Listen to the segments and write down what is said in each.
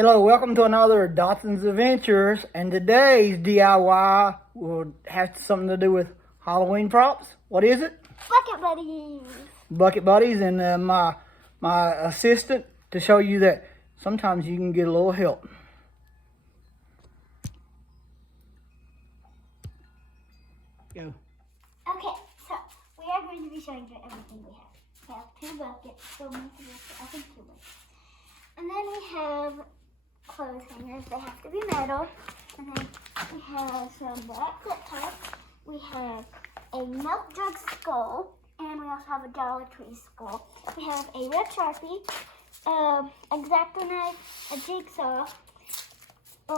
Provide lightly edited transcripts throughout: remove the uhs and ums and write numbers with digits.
Hello, welcome to another Dotson's Adventures, and today's DIY will have something to do with Halloween props. What is it? Bucket buddies. Bucket buddies, and my assistant to show you that sometimes you can get a little help. Go. Okay, so we are going to be showing you everything we have. We have 2 buckets, so I think 2 buckets. And then we have clothes hangers. They have to be metal. And then we have some black clip ties. We have a milk jug skull, and we also have a Dollar Tree skull. We have a red Sharpie, X-Acto knife, a jigsaw, a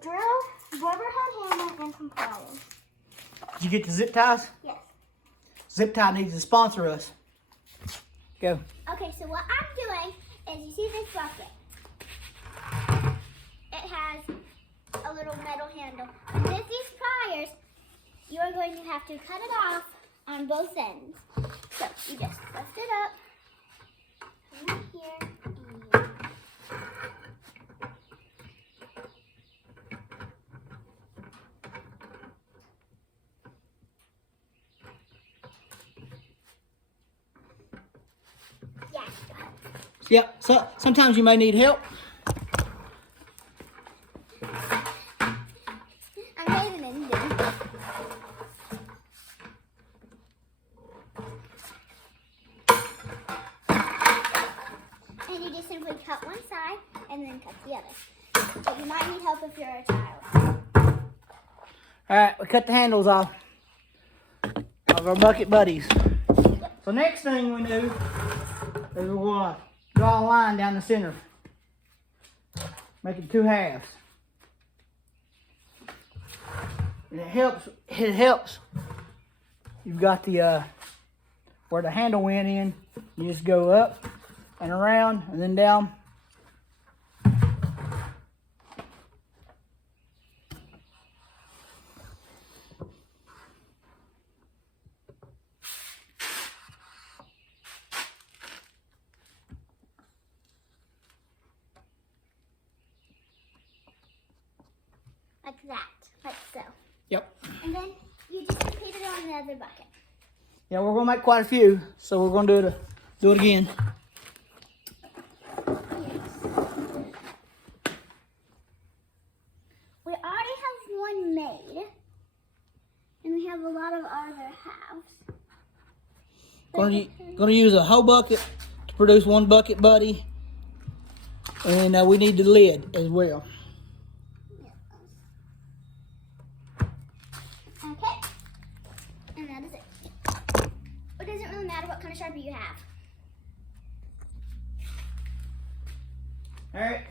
drill, rubber hard hammer, and some pliers. Did you get the zip ties? Yes. Zip tie needs to sponsor us. Go. Okay, so what I'm doing is, you see this bucket? It has a little metal handle. And with these pliers, you are going to have to cut it off on both ends. So you just lift it up, come right here, and Yep, so sometimes you may need help. I'm getting in there. And you just simply cut one side and then cut the other. But you might need help if you're a child. Alright, we cut the handles off of our bucket buddies. So next thing we do is we're going to draw a line down the center. Make it 2 halves. And it helps. You've got the where the handle went in. You just go up and around and then down. Like that, like so. Yep. And then you just repeat it on the other bucket. Yeah, we're gonna make quite a few, so we're gonna do it again. We already have one made, and we have a lot of other halves. Gonna use a whole bucket to produce 1 bucket buddy, and we need the lid as well. Okay, and that is it. It doesn't really matter what kind of Sharpie you have. All right.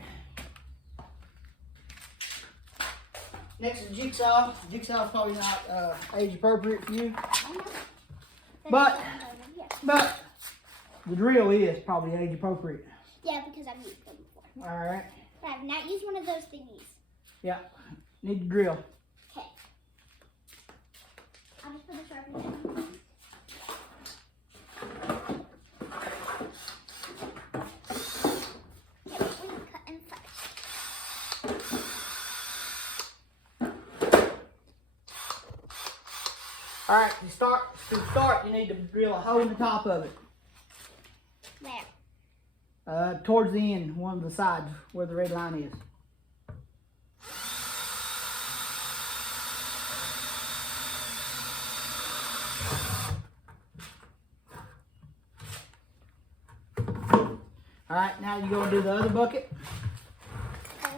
Next is jigsaw. Jigsaw is probably not age appropriate for you, but the drill is probably age appropriate. Yeah, because I've used them before. All right. But I've not used one of those thingies. Yeah. Need the drill. Okay. I'll just put the Sharpie down. All right. To start, you need to drill a hole in the top of it. There. Towards the end, one of the sides where the red line is. All right, now you're gonna do the other bucket. Okay.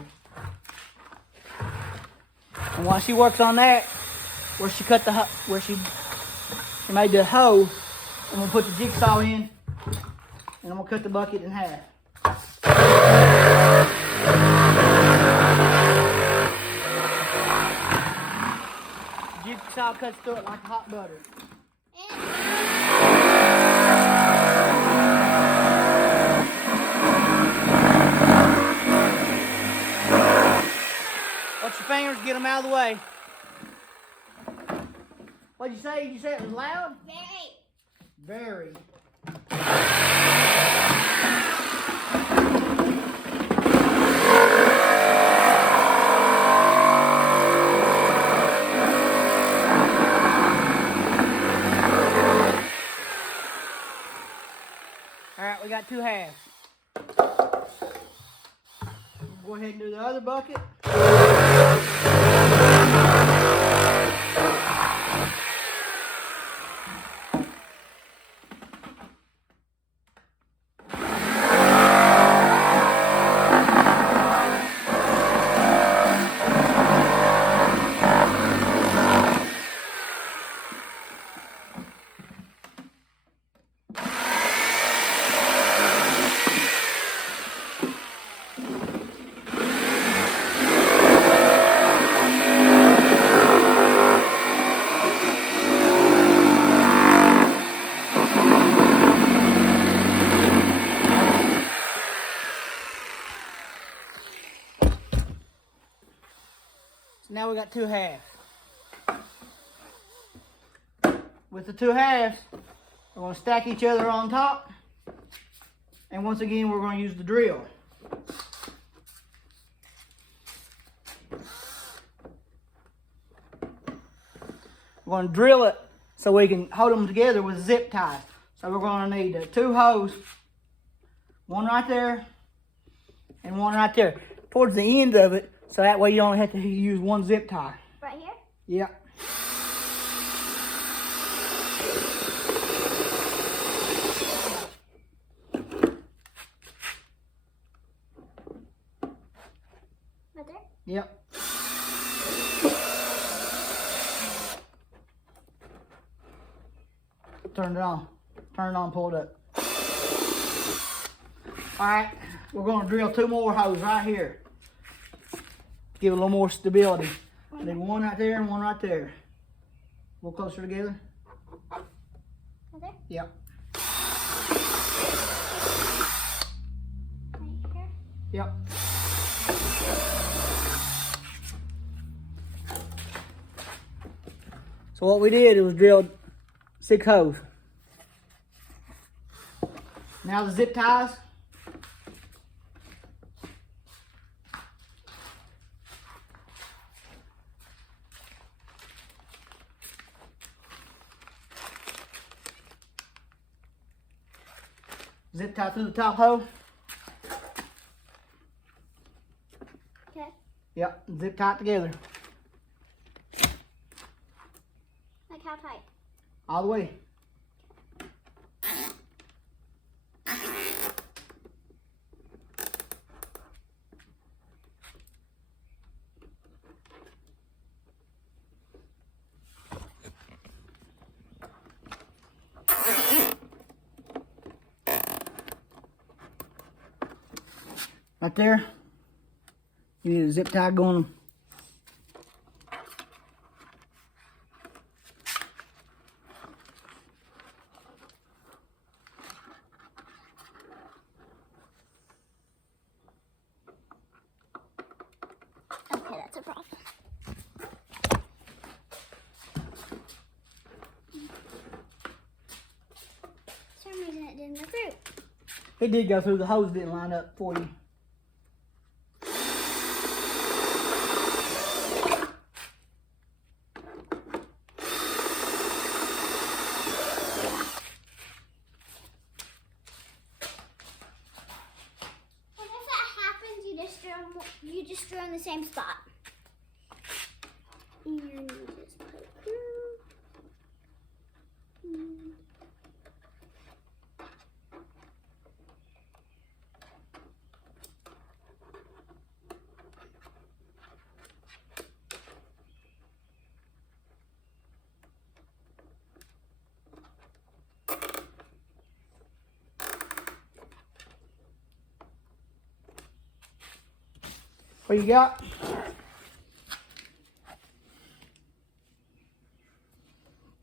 And while she works on that, where she made the hole, I'm gonna put the jigsaw in, and I'm gonna cut the bucket in half. Jigsaw cuts through it like hot butter. Watch your fingers, get them out of the way. What'd you say? Did you say it was loud? Very. Very. two halves. Go ahead and do the other bucket. Now we got two halves. With the two halves, we're going to stack each other on top. And once again, we're going to use the drill. We're going to drill it so we can hold them together with zip ties. So we're going to need two holes, one right there and one right there, towards the end of it, so that way you only have to use one zip tie. Right here? Yep. Right there? Yep. Turn it on. Turn it on, pull it up. Alright, we're going to drill two more holes right here. Give it a little more stability. Then one right there and one right there. A little closer together. Right there? Yep. Right here? Yep. So what we did was drilled 6 holes. Now the zip ties. Zip tie through the top hole. Okay. Yep, zip tight together. Like how tight? All the way. Right there. You need a zip tie going. Okay, that's a problem. For some reason it didn't go through. It did go through. The hose didn't line up for you. You just drill in the same spot. And you just put it through. What you got?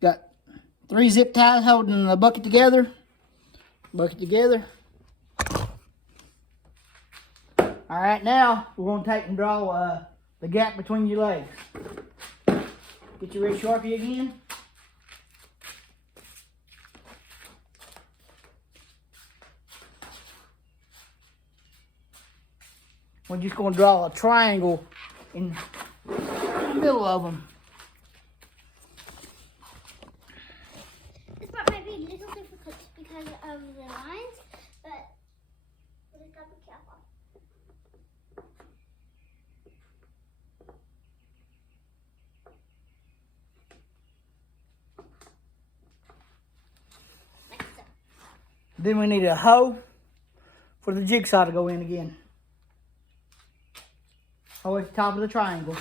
Got 3 zip ties holding the bucket together. Bucket together. All right, now we're going to take and draw the gap between your legs. Get your red Sharpie again. We're just going to draw a triangle in the middle of them. This part might be a little difficult because of the lines, but cap on. Like so. Then we need a hole for the jigsaw to go in again. Oh, at the top of the triangle.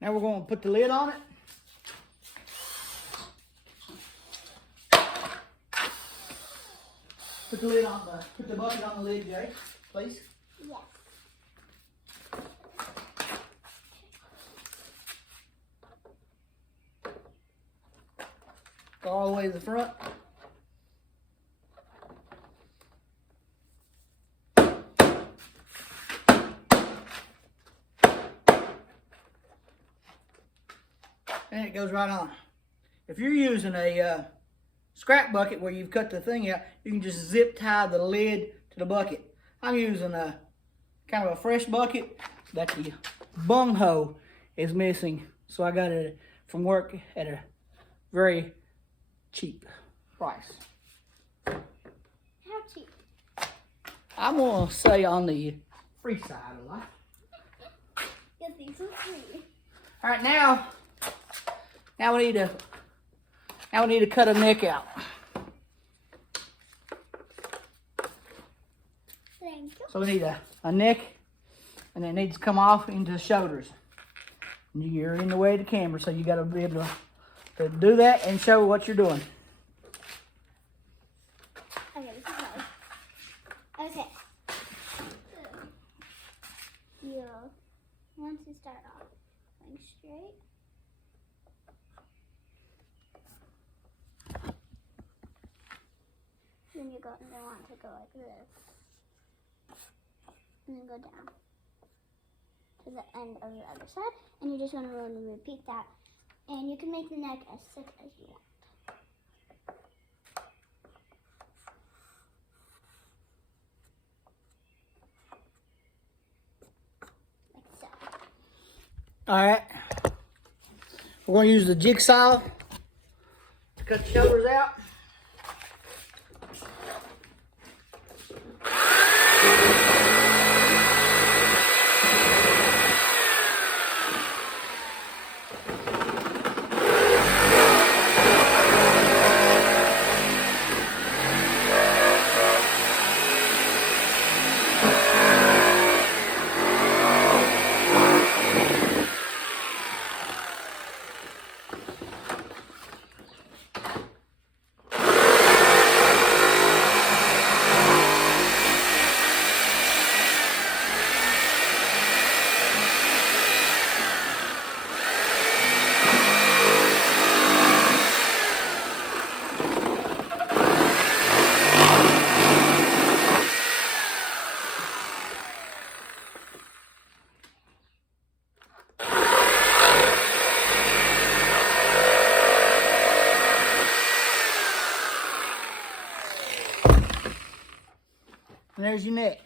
Now we're going to put the lid on it. Put the lid on put the bucket on the lid, Jay, please. Yes. Go all the way to the front. And it goes right on. If you're using a scrap bucket where you've cut the thing out, you can just zip tie the lid to the bucket. I'm using a kind of a fresh bucket that the bung hole is missing, so I got it from work at a very cheap price. How cheap? I'm gonna say on the free side a lot. Yes, these are free. All right, now we need to cut a neck out. Thank you. So we need a neck, and it needs to come off into the shoulders. And you're in the way of the camera, so you got to be able to do that and show what you're doing. Okay, this is hard. Okay. You want to start off going straight. Then you're going to want to go like this. And then go down to the end of the other side. And you just want to repeat that. And you can make the neck as thick as you want. Like so. All right. We're going to use the jigsaw to cut the shoulders out. And there's your neck.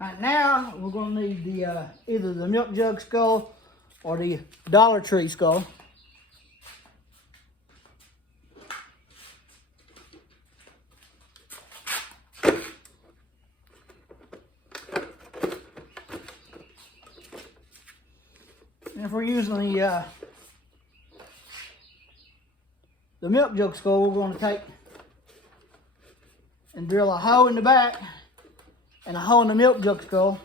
Alright, now we're going to need the either the milk jug skull or the Dollar Tree skull. And if we're using the milk jug skull, we're going to take and drill a hole in the back and a hole in the milk jug skull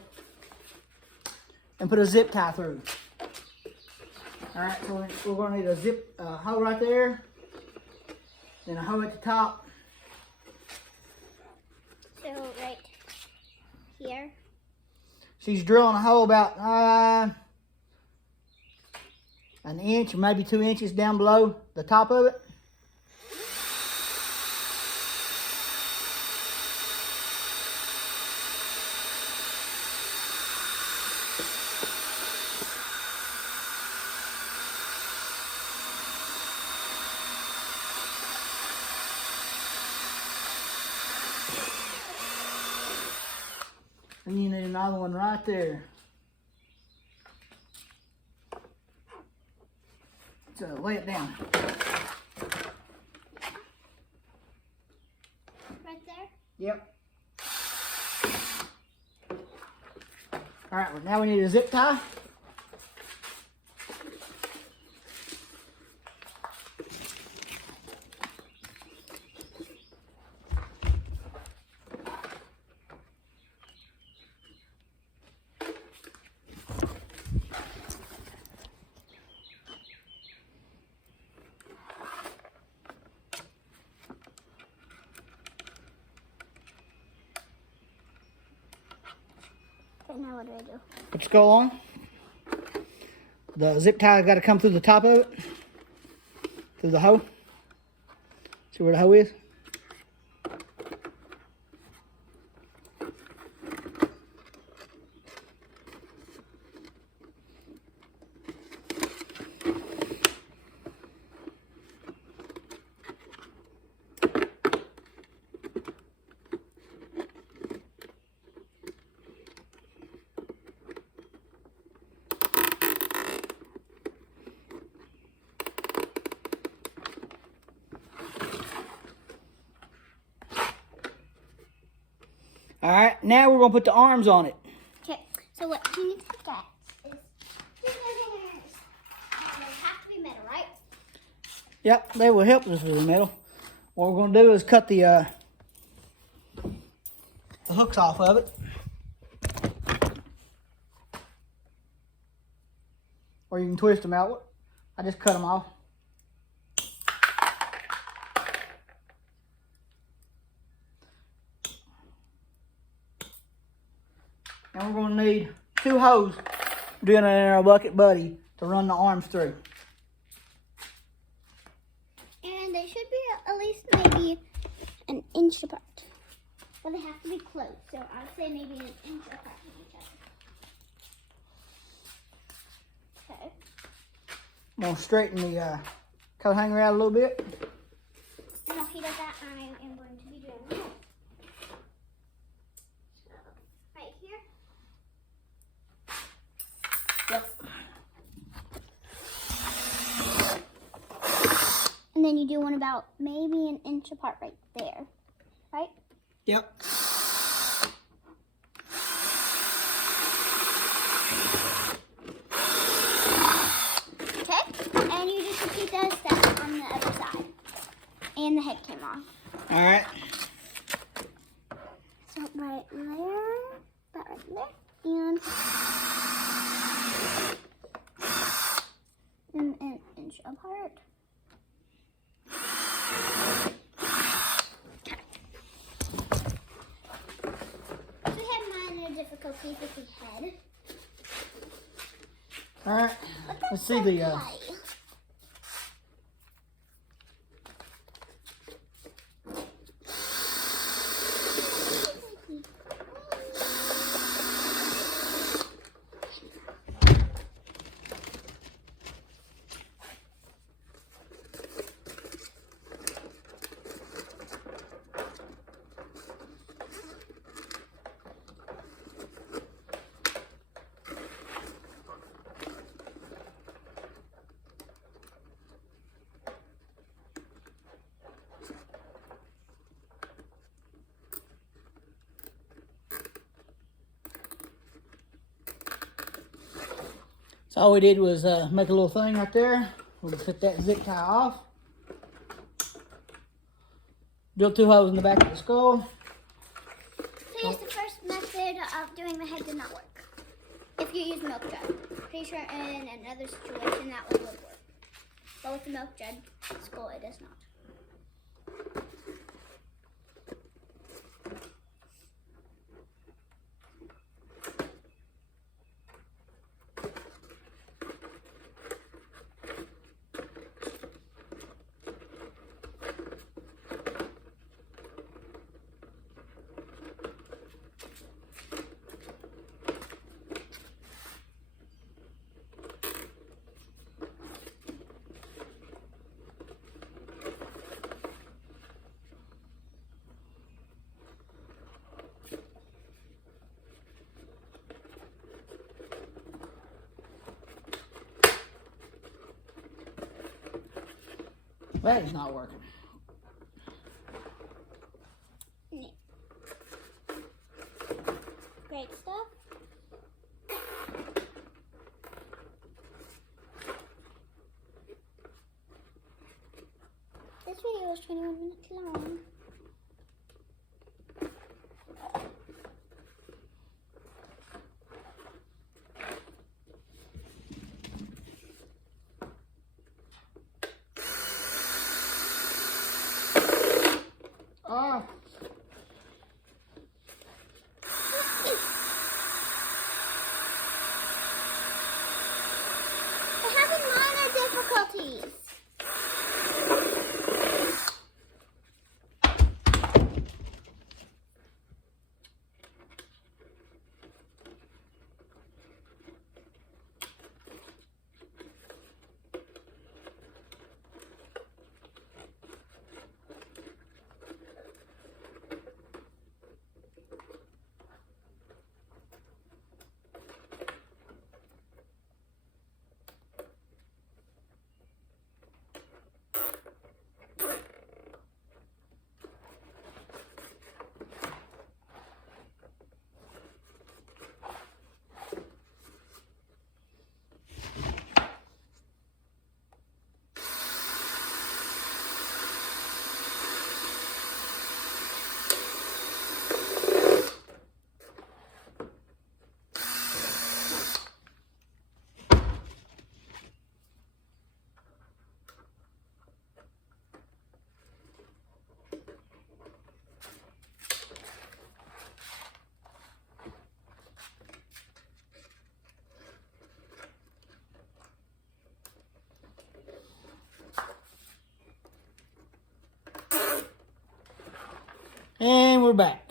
and put a zip tie through. Alright, so we're going to need a zip hole right there, then a hole at the top. So right here. She's drilling a hole about an inch or maybe 2 inches down below the top of it. And you need another one right there. So lay it down. Right there? Yep. Alright, well now we need a zip tie. Okay, now what do I do? Put the skull on. The zip tie got to come through the top of it. Through the hole. See where the hole is? Alright, now we're going to put the arms on it. Okay, so what you need to look at is these hangers. They have to be metal, right? Yep, they will help us with the metal. What we're going to do is cut the hooks off of it. Or you can twist them out. I just cut them off. And we're going to need 2 hoses doing it in our bucket buddy to run the arms through. And they should be at least maybe an inch apart. But they have to be close, so I would say maybe an inch apart from each other. Okay. I'm going to straighten the coat hanger out a little bit. And while he does that, I am going to be doing this. Right here. Yep. And then you do one about maybe an inch apart right there. Right? Yep. Okay. And you just repeat those steps on the other side. And the head came off. Alright. So right there. That right there. And an inch apart. So we had minor difficulties with the head. Alright. Let's see the All we did was make a little thing right there. We'll set that zip tie off. Drill 2 holes in the back of the skull. So yes, the first method of doing the head did not work. If you use milk jug. Pretty sure in another situation that one would work. But with the milk jug skull, it does not. That is not working. Great stuff. This video is 21 minutes long. Ah. We're having minor difficulties. And we're back.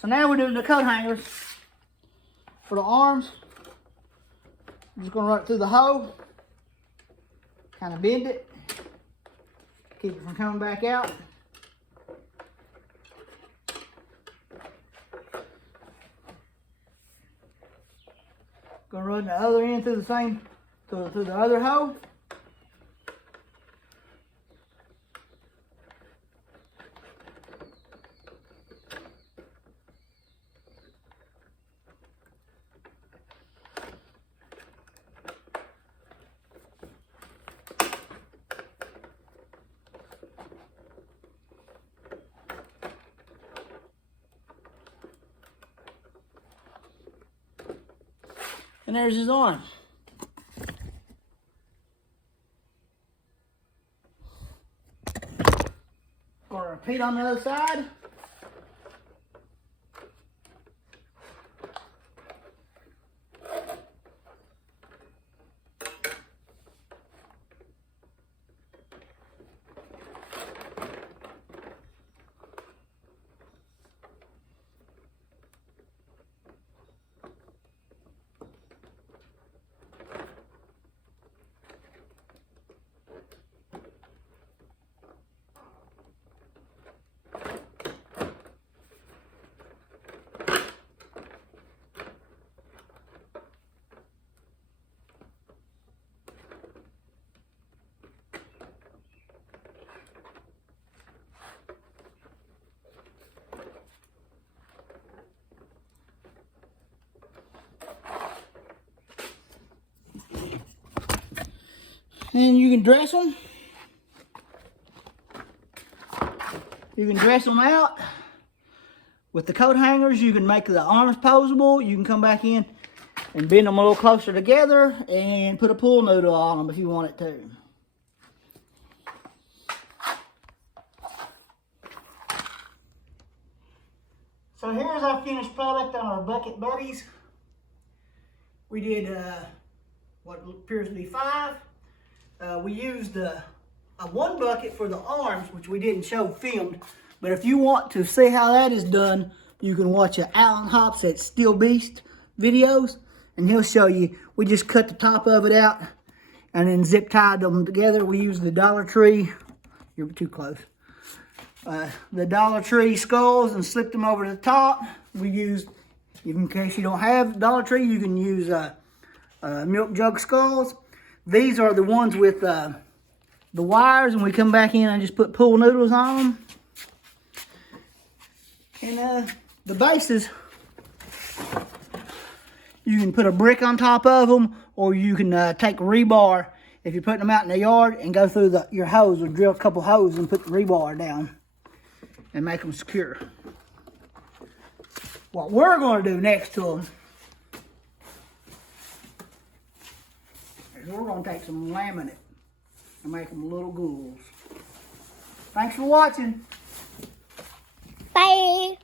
So now we're doing the coat hangers for the arms. I'm just going to run it through the hole. Kind of bend it. Keep it from coming back out. Going to run the other end through through the other hole. And there's his arm. Gonna repeat on the other side. And you can dress them. You can dress them out. With the coat hangers, you can make the arms posable. You can come back in and bend them a little closer together and put a pool noodle on them if you want it to. So here's our finished product on our bucket buddies. We did what appears to be 5. We used a 1 bucket for the arms, which we didn't show filmed. But if you want to see how that is done, you can watch Alan Hops at Stiltbeast videos, and he'll show you. We just cut the top of it out and then zip tied them together. We used the Dollar Tree. You're too close. The Dollar Tree skulls and slipped them over the top. We used, in case you don't have Dollar Tree, you can use milk jug skulls. These are the ones with the wires, and we come back in and just put pool noodles on them. And the bases, you can put a brick on top of them, or you can take rebar if you're putting them out in the yard and go through your hose, or drill a couple holes and put the rebar down and make them secure. What we're going to do next to them is we're going to take some laminate and make them little ghouls. Thanks for watching. Bye.